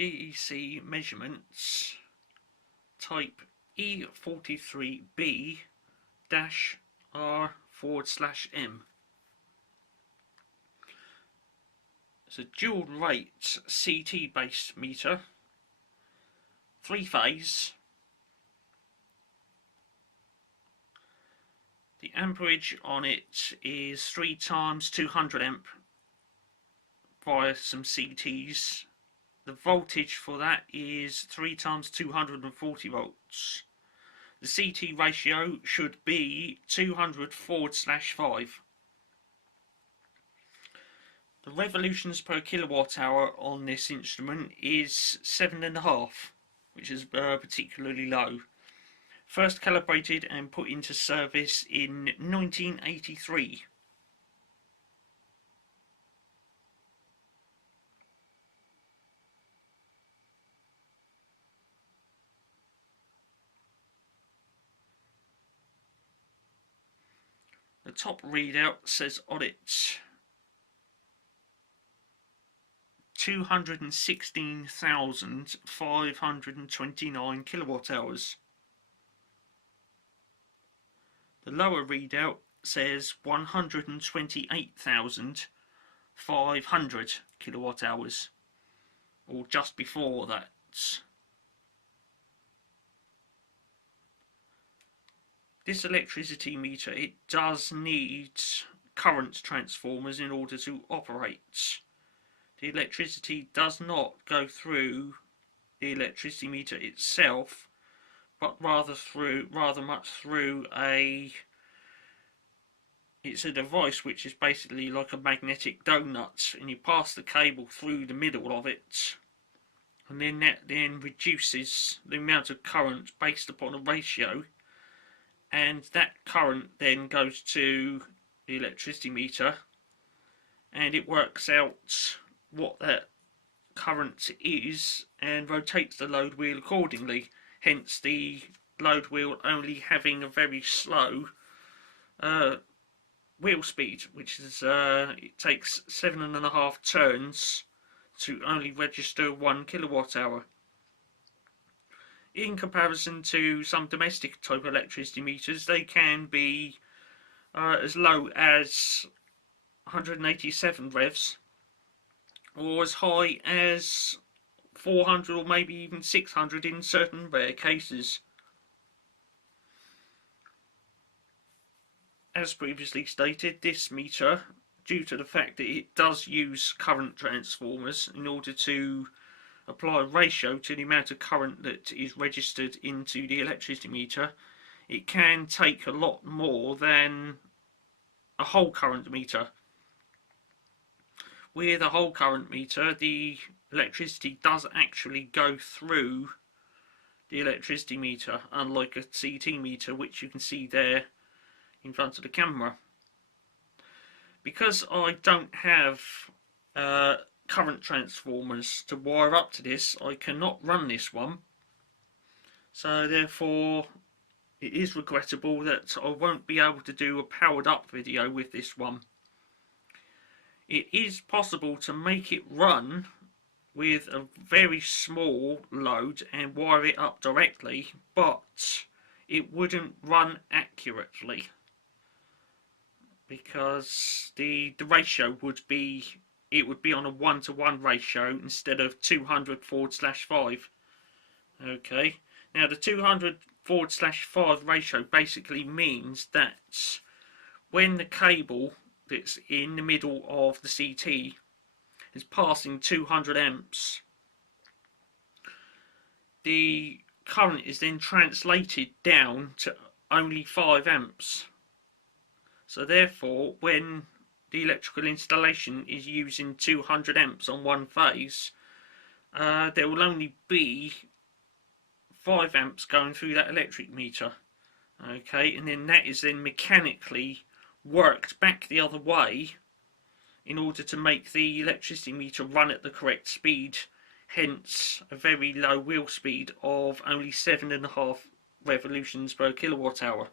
GEC measurements type E43B R/M. It's a dual rate CT based meter, 3-phase. The amperage on it is 3 times 200 amp via some CTs. The voltage for that is 3 times 240 volts. The CT ratio should be 200/5. The revolutions per kilowatt hour on this instrument is 7.5, which is particularly low. First calibrated and put into service in 1983. The top readout says on it 216,529 kilowatt hours. The lower readout says 128,500 kilowatt hours, or just before that. This electricity meter, it does need current transformers in order to operate. The electricity does not go through the electricity meter itself, but rather much through it's a device which is basically like a magnetic donut, and you pass the cable through the middle of it, and then that then reduces the amount of current based upon a ratio, and that current then goes to the electricity meter, and it works out what that current is and rotates the load wheel accordingly. Hence the load wheel only having a very slow wheel speed, which is it takes 7.5 turns to only register 1 kilowatt hour. In comparison to some domestic type electricity meters, they can be as low as 187 revs, or as high as 400 or maybe even 600 in certain rare cases. As previously stated, this meter, due to the fact that it does use current transformers in order to apply a ratio to the amount of current that is registered into the electricity meter, it can take a lot more than a whole current meter. With a whole current meter, the electricity does actually go through the electricity meter, unlike a CT meter, which you can see there in front of the camera. Because I don't have current transformers to wire up to this, I cannot run this one, so therefore it is regrettable that I won't be able to do a powered up video with this one. It is possible to make it run with a very small load and wire it up directly, but it wouldn't run accurately, because the ratio would be, it would be on a 1-to-1 ratio instead of 200/5. Okay, now the 200/5 ratio basically means that when the cable that's in the middle of the CT is passing 200 amps, the current is then translated down to only 5 amps. So therefore, when the electrical installation is using 200 amps on one phase, there will only be 5 amps going through that electric meter. Okay, and then that is then mechanically worked back the other way in order to make the electricity meter run at the correct speed, hence a very low wheel speed of only 7.5 revolutions per kilowatt hour.